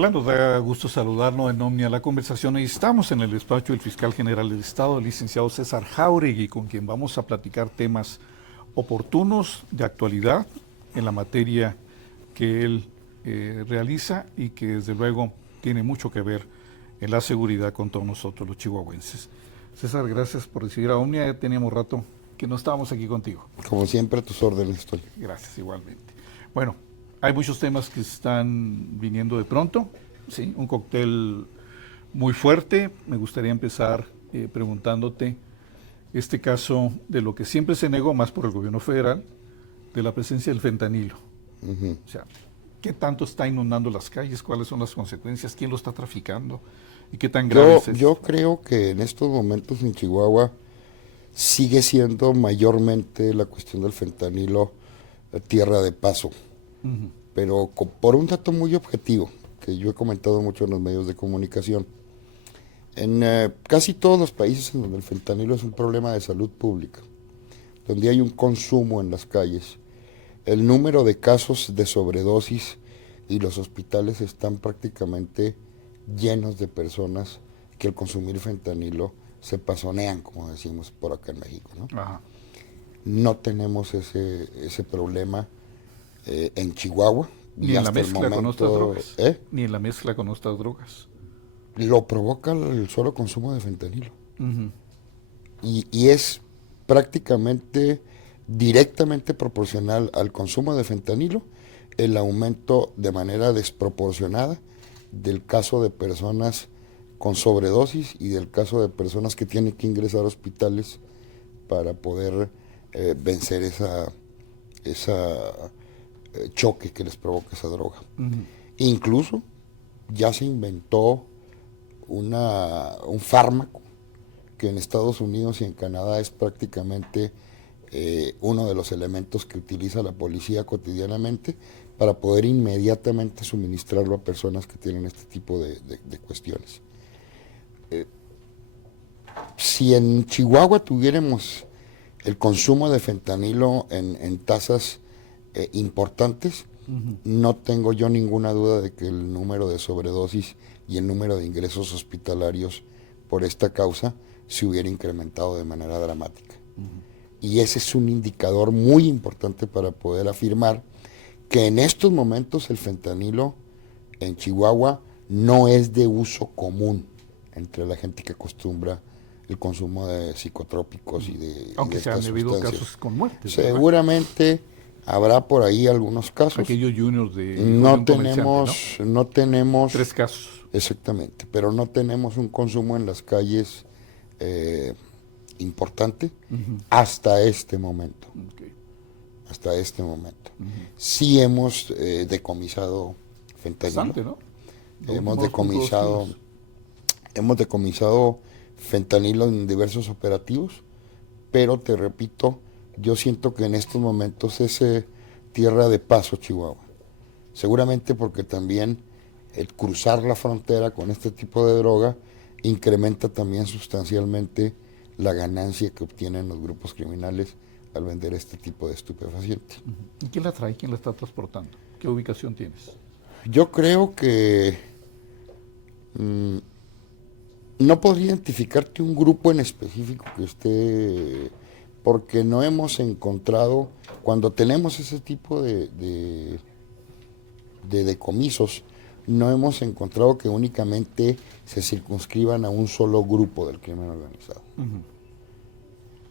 Hola, nos da gusto saludarnos en Omnia La Conversación. Y estamos en el despacho del fiscal general del Estado, el licenciado César Jáuregui, con quien vamos a platicar temas oportunos de actualidad en la materia que él realiza y que desde luego tiene mucho que ver en la seguridad con todos nosotros los chihuahuenses. César, gracias por recibir a Omnia. Ya teníamos rato que no estábamos aquí contigo. Como siempre, a tus órdenes estoy. Gracias, igualmente. Bueno, hay muchos temas que están viniendo de pronto, ¿sí? Un cóctel muy fuerte. Me gustaría empezar preguntándote este caso de lo que siempre se negó, más por el gobierno federal, de la presencia del fentanilo. O sea, ¿qué tanto está inundando las calles? ¿Cuáles son las consecuencias? ¿Quién lo está traficando? ¿Y qué tan grave es esto? Yo creo que en estos momentos en Chihuahua sigue siendo mayormente la cuestión del fentanilo tierra de paso, pero por un dato muy objetivo que yo he comentado mucho en los medios de comunicación. En casi todos los países en donde el fentanilo es un problema de salud pública, donde hay un consumo en las calles, el número de casos de sobredosis y los hospitales están prácticamente llenos de personas que al consumir fentanilo se pasonean, como decimos por acá en México, ¿no? Ajá. No tenemos ese problema en Chihuahua. Ni Y en la hasta el mezcla con otras momento, drogas. ¿eh? Ni en la mezcla con otras drogas. Lo provoca el solo consumo de fentanilo. Ujú. Y es prácticamente directamente proporcional al consumo de fentanilo el aumento de manera desproporcionada del caso de personas con sobredosis y del caso de personas que tienen que ingresar a hospitales para poder vencer esa choque que les provoca esa droga. Incluso ya se inventó un fármaco que en Estados Unidos y en Canadá es prácticamente uno de los elementos que utiliza la policía cotidianamente para poder inmediatamente suministrarlo a personas que tienen este tipo de cuestiones. Si en Chihuahua tuviéramos el consumo de fentanilo en tasas importantes, no tengo yo ninguna duda de que el número de sobredosis y el número de ingresos hospitalarios por esta causa se hubiera incrementado de manera dramática. Y ese es un indicador muy importante para poder afirmar que en estos momentos el fentanilo en Chihuahua no es de uso común entre la gente que acostumbra el consumo de psicotrópicos y de Aunque se han estas debido sustancias. casos con muertes, ¿verdad? Seguramente habrá por ahí algunos casos. Aquellos juniors de hijo de No un comerciante, ¿no? tenemos, 3 casos. exactamente, pero no tenemos un consumo en las calles importante hasta este momento. Okay. Hasta este momento. Sí hemos decomisado fentanilo. Bastante, ¿no? Hemos 2.2 decomisado, kilos. hemos decomisado fentanilo en diversos operativos, pero te repito, yo siento que en estos momentos es tierra de paso Chihuahua. Seguramente porque también el cruzar la frontera con este tipo de droga incrementa también sustancialmente la ganancia que obtienen los grupos criminales al vender este tipo de estupefacientes. ¿Y quién la trae? ¿Quién la está transportando? ¿Qué ubicación tienes? Yo creo que no podría identificarte un grupo en específico que esté, porque no hemos encontrado, cuando tenemos ese tipo de decomisos, no hemos encontrado que únicamente se circunscriban a un solo grupo del crimen organizado.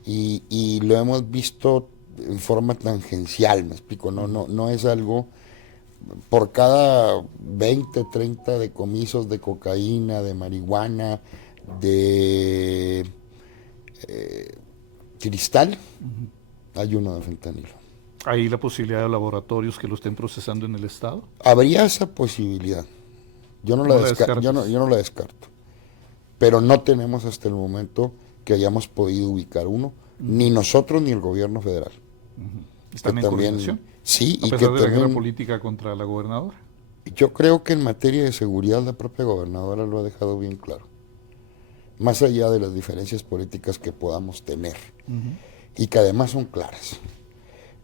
Y lo hemos visto en forma tangencial, me explico, no es algo, por cada 20, 30 decomisos de cocaína, de marihuana, de cristal, hay uno de fentanilo. ¿Hay la posibilidad de laboratorios que lo estén procesando en el Estado? Habría esa posibilidad, yo no la descarto, pero no tenemos hasta el momento que hayamos podido ubicar uno, ni nosotros ni el gobierno federal. ¿Están en coordinación? Sí, A y que pesar de la guerra también, política contra la gobernadora. yo creo que en materia de seguridad la propia gobernadora lo ha dejado bien claro, más allá de las diferencias políticas que podamos tener, y que además son claras,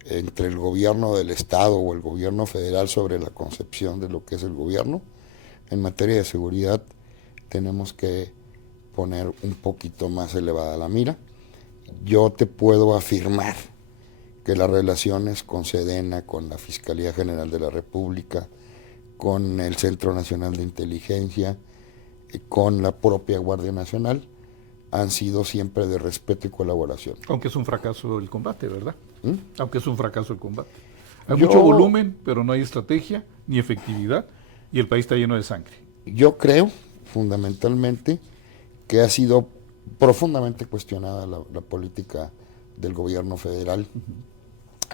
entre el gobierno del Estado o el gobierno federal sobre la concepción de lo que es el gobierno, en materia de seguridad tenemos que poner un poquito más elevada la mira. Yo te puedo afirmar que las relaciones con Sedena, con la Fiscalía General de la República, con el Centro Nacional de Inteligencia, con la propia Guardia Nacional, han sido siempre de respeto y colaboración. Aunque es un fracaso el combate, ¿verdad? ¿Mm? Aunque es un fracaso el combate. Hay Yo- mucho volumen, pero no hay estrategia ni efectividad, y el país está lleno de sangre. Yo creo, fundamentalmente, que ha sido profundamente cuestionada la política del gobierno federal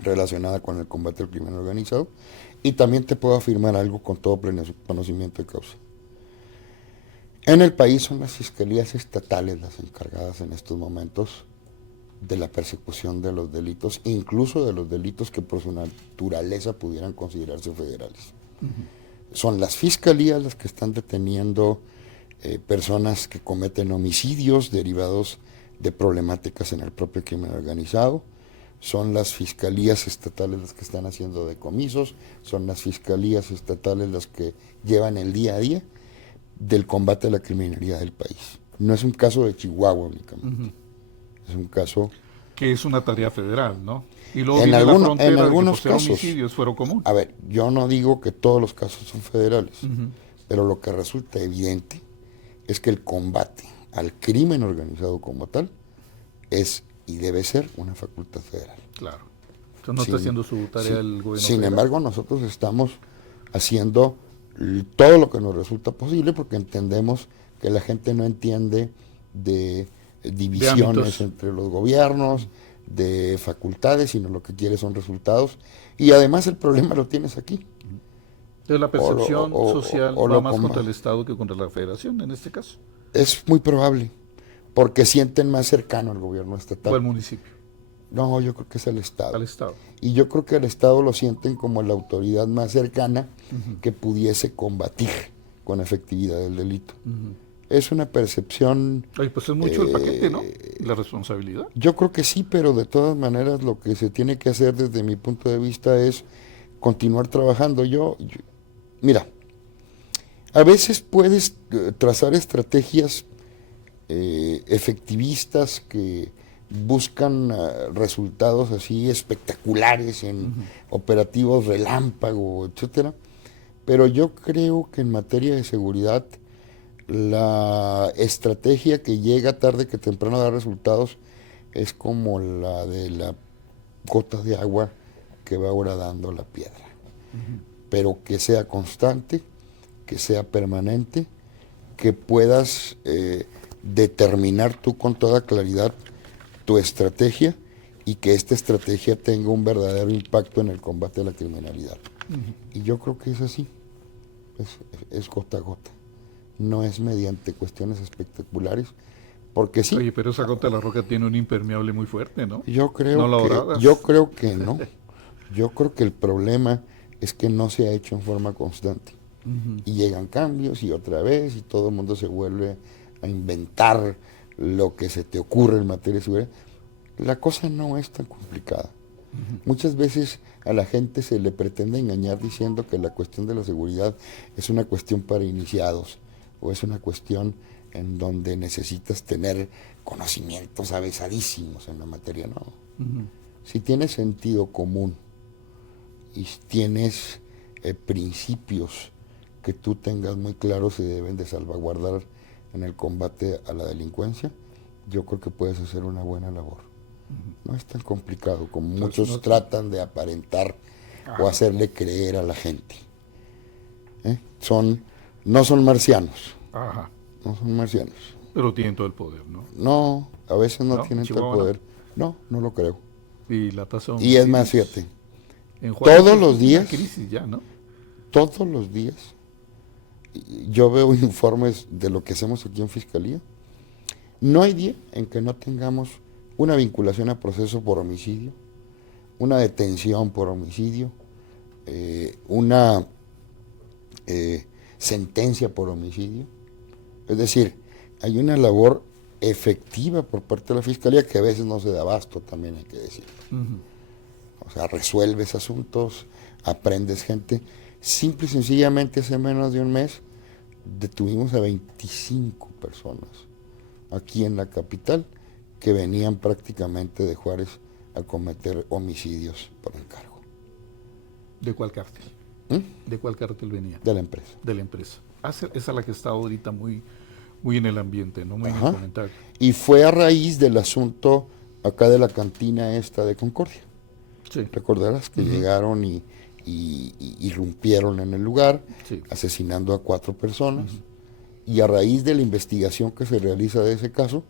relacionada con el combate al crimen organizado, y también te puedo afirmar algo con todo pleno conocimiento de causa. En el país son las fiscalías estatales las encargadas en estos momentos de la persecución de los delitos, incluso de los delitos que por su naturaleza pudieran considerarse federales. Son las fiscalías las que están deteniendo personas que cometen homicidios derivados de problemáticas en el propio crimen organizado, son las fiscalías estatales las que están haciendo decomisos, son las fiscalías estatales las que llevan el día a día del combate a la criminalidad del país. No es un caso de Chihuahua únicamente, es un caso... Que es una tarea federal, ¿no? Y luego En, viene la en frontera de que algunos por ser casos, homicidio es fuero común. a ver, yo no digo que todos los casos son federales, pero lo que resulta evidente es que el combate al crimen organizado como tal es y debe ser una facultad federal. Claro. Entonces no está haciendo su tarea el gobierno Sin federal. embargo, nosotros estamos haciendo todo lo que nos resulta posible porque entendemos que la gente no entiende de divisiones ámbitos. entre los gobiernos, de facultades, sino lo que quiere son resultados. Y además el problema lo tienes aquí. Entonces la percepción social o va lo más como- contra el Estado que contra la Federación, en este caso, Es muy probable, porque sienten más cercano al gobierno estatal. o el municipio, No, yo creo que es el Estado. al Estado. Y yo creo que el Estado lo sienten como la autoridad más cercana que pudiese combatir con efectividad el delito. Es una percepción, Oye, pues es mucho el paquete, ¿no? Y la responsabilidad. yo creo que sí, pero de todas maneras lo que se tiene que hacer desde mi punto de vista es continuar trabajando. Mira, a veces puedes trazar estrategias efectivistas que buscan resultados así espectaculares en operativos relámpago, etcétera. Pero yo creo que en materia de seguridad la estrategia que llega tarde que temprano a dar resultados es como la de la gota de agua que va ahora dando la piedra. Pero que sea constante, que sea permanente, que puedas determinar tú con toda claridad tu estrategia y que esta estrategia tenga un verdadero impacto en el combate a la criminalidad. Y yo creo que es así, es gota a gota, no es mediante cuestiones espectaculares, porque sí, Oye, pero esa gota de la roca tiene un impermeable muy fuerte, ¿no? yo creo no la que horadas. yo creo que no. Yo creo que el problema es que no se ha hecho en forma constante. Y llegan cambios y otra vez y todo el mundo se vuelve a inventar lo que se te ocurre en materia de seguridad. La cosa no es tan complicada. Muchas veces a la gente se le pretende engañar diciendo que la cuestión de la seguridad es una cuestión para iniciados o es una cuestión en donde necesitas tener conocimientos avanzadísimos en la materia. No. Si tienes sentido común y tienes principios que tú tengas muy claros se deben de salvaguardar en el combate a la delincuencia, yo creo que puedes hacer una buena labor. No es tan complicado como muchos no- tratan de aparentar o hacerle creer a la gente. No son marcianos, Ajá. no son marcianos. Pero tienen todo el poder, ¿no? No, a veces no ¿No? tienen tal Chihuahua, poder. No, no lo creo. Y la tasa de Y es más, homicidios fíjate, en Juárez todos es los una días- crisis ya, ¿no? todos los días yo veo informes de lo que hacemos aquí en Fiscalía. No hay día en que no tengamos una vinculación a proceso por homicidio, una detención por homicidio, una sentencia por homicidio. Es decir, hay una labor efectiva por parte de la Fiscalía que a veces no se da abasto, también hay que decirlo. O sea, resuelves asuntos, aprendes gente. Simple y sencillamente hace menos de un mes detuvimos a 25 personas aquí en la capital que venían prácticamente de Juárez a cometer homicidios por encargo. ¿De cuál cártel? ¿De cuál cártel venía? De la empresa. De la empresa. Esa es la que está ahorita muy en el ambiente, ¿no? Muy en Ajá. el comentario. Y fue a raíz del asunto acá de la cantina esta de Concordia. Sí. Recordarás que llegaron y irrumpieron en el lugar, Sí. asesinando a 4 personas. Y a raíz de la investigación que se realiza de ese caso,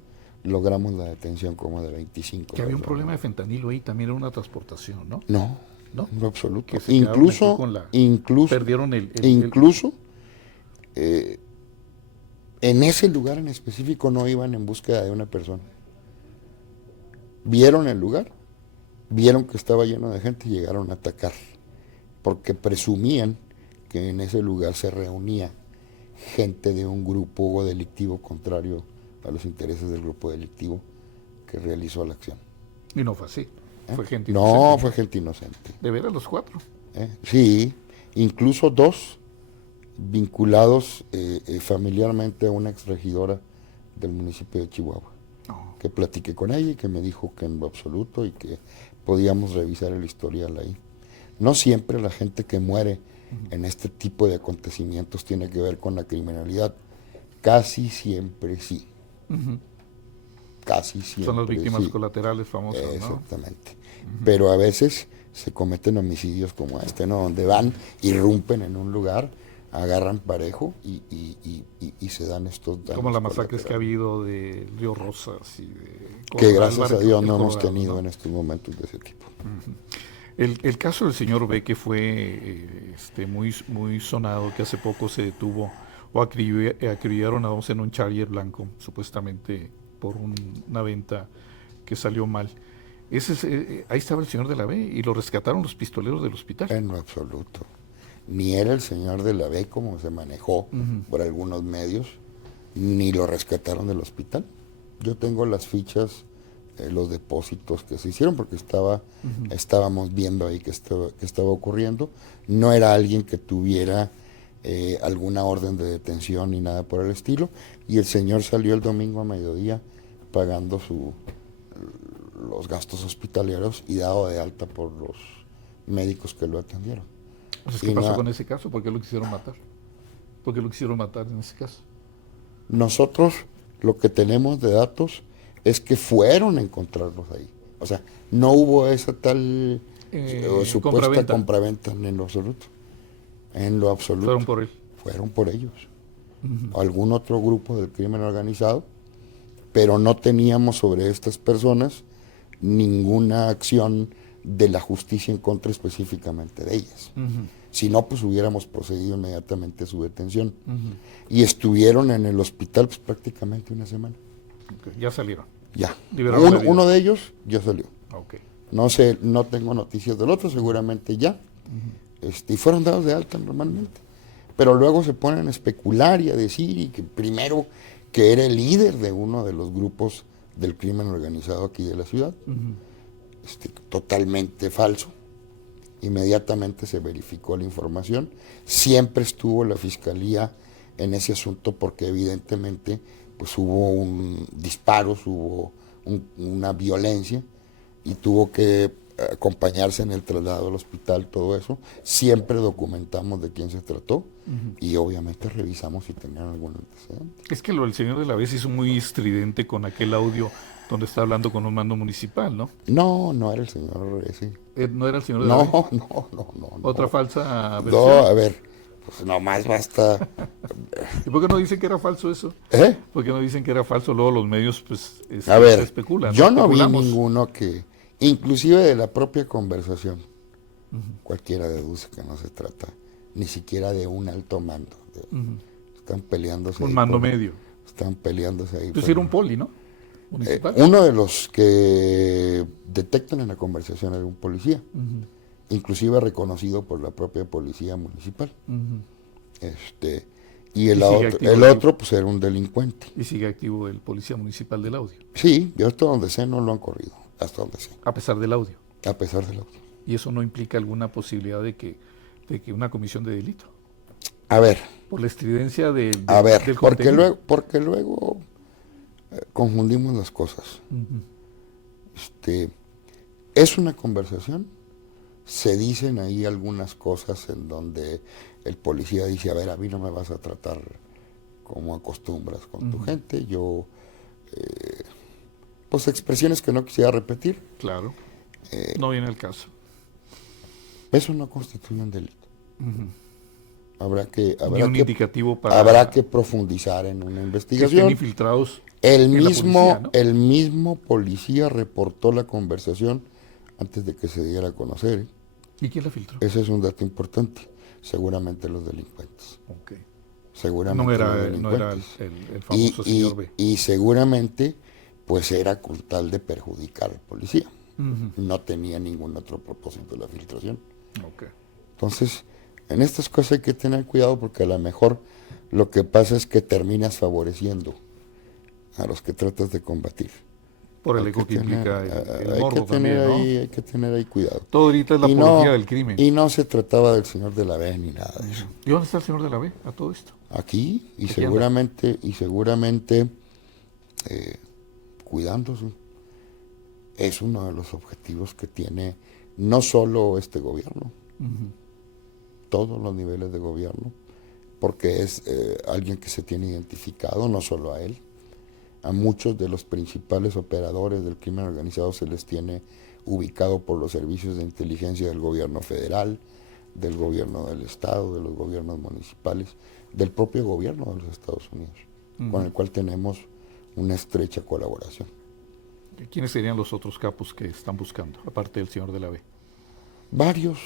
logramos la detención como de 25. Que había un problema de fentanilo ahí, también era una transportación, ¿no? No, ¿No? en lo absoluto. Que se quedaron aquí con la- Incluso, perdieron en ese lugar en específico no iban en búsqueda de una persona. Vieron el lugar, vieron que estaba lleno de gente y llegaron a atacar, porque presumían que en ese lugar se reunía gente de un grupo delictivo contrario a los intereses del grupo delictivo que realizó la acción. Y no fue así. ¿Eh? Fue gente No, inocente. fue gente inocente. De veras los 4. Sí, incluso 2 vinculados familiarmente a una exregidora del municipio de Chihuahua, No. que platiqué con ella y que me dijo que en lo absoluto y que podíamos revisar el historial ahí. No siempre la gente que muere en este tipo de acontecimientos tiene que ver con la criminalidad. Casi siempre sí. Casi siempre. Son las víctimas sí. colaterales famosas, ¿no? Exactamente. Pero a veces se cometen homicidios como este, ¿no? Donde van, irrumpen en un lugar, agarran parejo y se dan estos daños. Como las masacres que ha colaterales. habido de Río Rosas y de Que gracias Álvarez, a Dios el no hemos Colorado, tenido ¿no? en estos momentos de ese tipo. El caso del señor B, que fue muy sonado, que hace poco se detuvo o acribillaron a 2 en un Charger blanco, supuestamente por una venta que salió mal. Ahí estaba el señor de la B y lo rescataron los pistoleros del hospital. En lo absoluto. Ni era el señor de la B como se manejó por algunos medios, ni lo rescataron del hospital. Yo tengo las fichas, los depósitos que se hicieron porque estábamos viendo ahí que estaba ocurriendo. No era alguien que tuviera alguna orden de detención ni nada por el estilo. Y el señor salió el domingo a mediodía pagando los gastos hospitalarios y dado de alta por los médicos que lo atendieron. Entonces, Y ¿qué pasó no- con ese caso? ¿Por qué lo quisieron matar? ¿Por qué lo quisieron matar en ese caso? Nosotros lo que tenemos de datos es que fueron a encontrarlos ahí. O sea, no hubo esa tal supuesta compraventa. compraventa en lo absoluto. En lo absoluto. Fueron por él. Fueron por ellos. Algún otro grupo del crimen organizado, pero no teníamos sobre estas personas ninguna acción de la justicia en contra específicamente de ellas. Si no, pues hubiéramos procedido inmediatamente a su detención. Y estuvieron en el hospital pues, prácticamente una semana. Ok, ya salieron. Ya. Liberaron la vida. Uno de ellos ya salió. Ok. No sé, no tengo noticias del otro, seguramente ya. Y fueron dados de alta normalmente. Pero luego se ponen a especular y a decir y que primero que era el líder de uno de los grupos del crimen organizado aquí de la ciudad. Totalmente falso. Inmediatamente se verificó la información. Siempre estuvo la fiscalía en ese asunto porque evidentemente pues hubo disparos, hubo una violencia y tuvo que acompañarse en el traslado al hospital, todo eso. Siempre documentamos de quién se trató y obviamente revisamos si tenían algún antecedente. Es que lo del señor de la B se hizo muy estridente con aquel audio donde está hablando con un mando municipal, ¿no? No era el señor ese. ¿No era el señor de la B? No. ¿Otra falsa No, versión? a ver, pues nomás basta. ¿Y por qué no dicen que era falso eso? ¿Eh? ¿Por qué no dicen que era falso? Luego los medios, pues, A ver, se especulan. yo no vi Especulamos. ninguno que, inclusive de la propia conversación, cualquiera deduce que no se trata ni siquiera de un alto mando. Están peleándose. Un ahí mando medio. Están peleándose ahí. Pues era un poli, ¿no? Municipal. Uno de los que detectan en la conversación era un policía, inclusive reconocido por la propia policía municipal. Y el sigue activo el el otro pues era un delincuente. Y sigue activo el policía municipal del audio, Sí, yo hasta donde sé no lo han corrido, hasta donde sé, a pesar del audio. a pesar del audio. Y eso no implica alguna posibilidad de que una comisión de delito. A ver, por la estridencia a ver, del porque contenido. luego confundimos las cosas. Ujú. Es una conversación, se dicen ahí algunas cosas en donde el policía dice, a ver, a mí no me vas a tratar como acostumbras con tu gente, yo, pues expresiones que no quisiera repetir, Claro, no viene el caso. eso no constituye un delito. Habrá que, Ni habrá un que, indicativo habrá para que profundizar en una que estén investigación. infiltrados El en la policía, mismo, ¿no? el mismo policía reportó la conversación antes de que se diera a conocer. ¿Y quién la filtró? Ese es un dato importante. Seguramente los delincuentes. Ok. Seguramente los No era delincuentes. el Y, famoso señor y, B. y seguramente, pues era con tal de perjudicar al policía. Ujú. No tenía ningún otro propósito la filtración. Ok. Entonces, en estas cosas hay que tener cuidado porque a lo mejor lo que pasa es que terminas favoreciendo a los que tratas de combatir. Por el Hay que eco que tener, implica el hay que morbo tener también, ¿no? ahí, hay que tener ahí cuidado. Todo ahorita es la Y apología no, del crimen. y no se trataba del señor de la B ni nada de eso. ¿Y dónde está el señor de la B a todo esto? Aquí Aquí anda. y seguramente cuidándose es uno de los objetivos que tiene no solo este gobierno, todos los niveles de gobierno, porque es alguien que se tiene identificado, no solo a él, a muchos de los principales operadores del crimen organizado se les tiene ubicado por los servicios de inteligencia del gobierno federal, del gobierno del estado, de los gobiernos municipales, del propio gobierno de los Estados Unidos, con el cual tenemos una estrecha colaboración. ¿Quiénes serían los otros capos que están buscando, aparte del señor de la B? Varios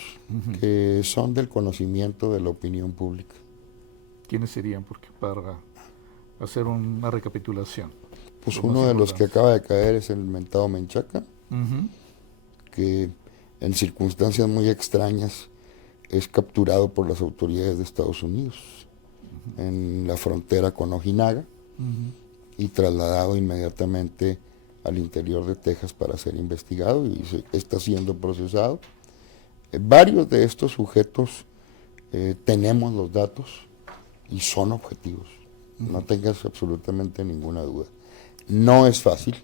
que son del conocimiento de la opinión pública. ¿Quiénes serían? Porque para hacer una recapitulación. Pues Los más uno de los que importantes. acaba de caer es el mentado Menchaca, Ujú. que en circunstancias muy extrañas es capturado por las autoridades de Estados Unidos en la frontera con Ojinaga y trasladado inmediatamente al interior de Texas para ser investigado y está siendo procesado. Varios de estos sujetos tenemos los datos y son objetivos, no tengas absolutamente ninguna duda. No es fácil,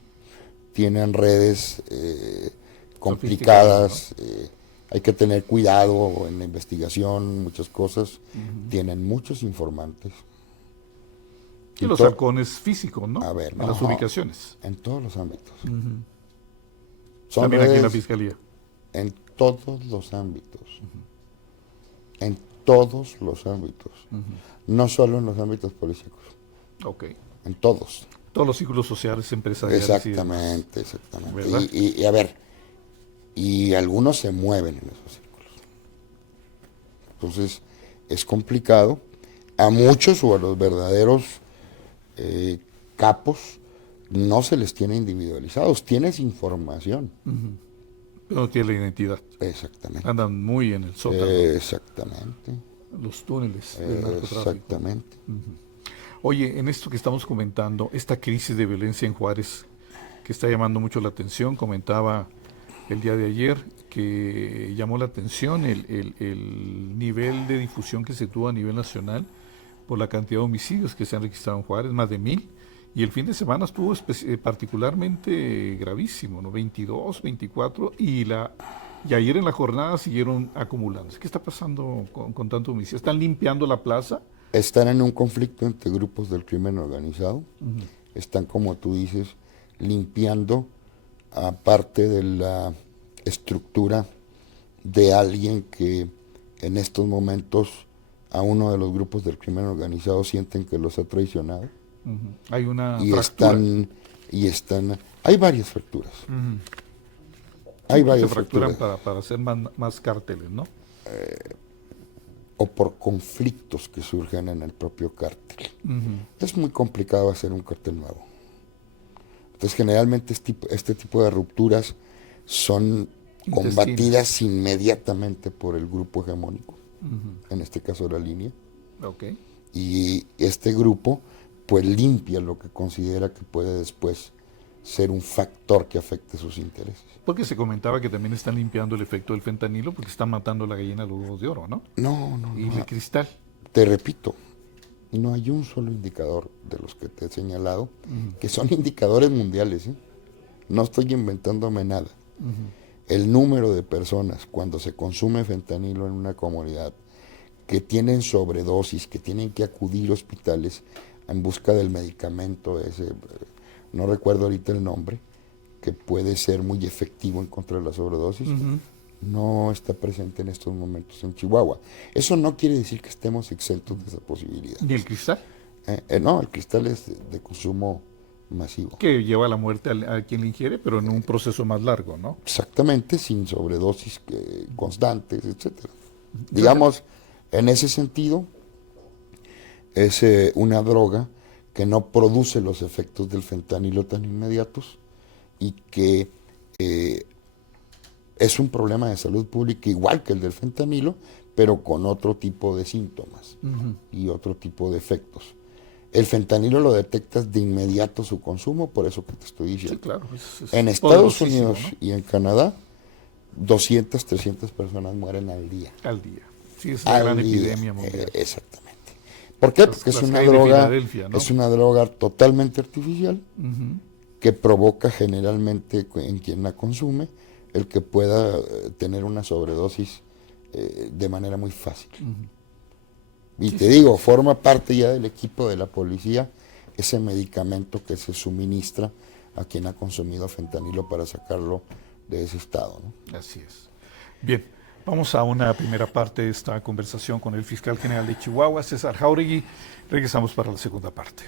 tienen redes complicadas, hay que tener cuidado en la investigación, muchas cosas, tienen muchos informantes. Y En los to- halcones físicos, ¿no? A ver, En las no, ubicaciones. en todos los ámbitos. Son También aquí en la redes fiscalía. en todos los ámbitos. En todos los ámbitos. No solo en los ámbitos policíacos, Ok. en todos. Todos los círculos sociales, empresariales y demás. Exactamente, exactamente. ¿Verdad? Y a ver, y algunos se mueven en esos círculos. Entonces, es complicado. A muchos o a los verdaderos capos no se les tiene individualizados, tienes información. Pero no tiene la identidad. Exactamente. Andan muy en el sótano. Exactamente. Los túneles del narcotráfico. Exactamente. Oye, en esto que estamos comentando, esta crisis de violencia en Juárez, que está llamando mucho la atención, comentaba el día de ayer que llamó la atención el nivel de difusión que se tuvo a nivel nacional por la cantidad de homicidios que se han registrado en Juárez, más de 1000, y el fin de semana estuvo particularmente gravísimo, ¿no? 22, 24, y ayer en la jornada siguieron acumulándose. ¿Qué está pasando con tanto homicidio? ¿Están limpiando la plaza? Están en un conflicto entre grupos del crimen organizado. Están, como tú dices, limpiando a parte de la estructura de alguien que en estos momentos a uno de los grupos del crimen organizado sienten que los ha traicionado. Hay una Y fractura. hay varias fracturas. Hay Sí, que se varias fracturan fracturas. para hacer más cárteles, ¿no? O por conflictos que surgen en el propio cártel. Es muy complicado hacer un cártel nuevo. Entonces, generalmente este tipo de rupturas son combatidas inmediatamente por el grupo hegemónico, en este caso la línea. Okay. Y este grupo pues limpia lo que considera que puede después ser un factor que afecte sus intereses. Porque se comentaba que también están limpiando el efecto del fentanilo porque están matando la gallina de los huevos de oro, ¿no? No, no, Y no. el cristal. te repito, no hay un solo indicador de los que te he señalado, que son indicadores mundiales, ¿eh? No estoy inventándome nada. El número de personas cuando se consume fentanilo en una comunidad que tienen sobredosis, que tienen que acudir a hospitales en busca del medicamento ese, no recuerdo ahorita el nombre, que puede ser muy efectivo en contra de la sobredosis, no está presente en estos momentos en Chihuahua. Eso no quiere decir que estemos exentos de esa posibilidad. ¿Y el cristal? No, el cristal es de consumo masivo. Que lleva a la muerte a quien le ingiere, pero en un proceso más largo, ¿no? Exactamente, sin sobredosis constantes, etcétera. Digamos, en ese sentido, es una droga que no produce los efectos del fentanilo tan inmediatos y que es un problema de salud pública igual que el del fentanilo, pero con otro tipo de síntomas y otro tipo de efectos. El fentanilo lo detectas de inmediato su consumo, por eso que te estoy diciendo. Sí, claro. En Estados Unidos, ¿no?, y en Canadá, 200, 300 personas mueren al día. Al día. Sí, es una gran epidemia mundial. Exactamente. ¿Por qué? Porque es una droga, ¿no? Es una droga totalmente artificial que provoca generalmente en quien la consume el que pueda tener una sobredosis de manera muy fácil. Y te digo, forma parte ya del equipo de la policía ese medicamento que se suministra a quien ha consumido fentanilo para sacarlo de ese estado, ¿no? Así es. Bien, vamos a una primera parte de esta conversación con el fiscal general de Chihuahua, César Jáuregui. Regresamos para la segunda parte.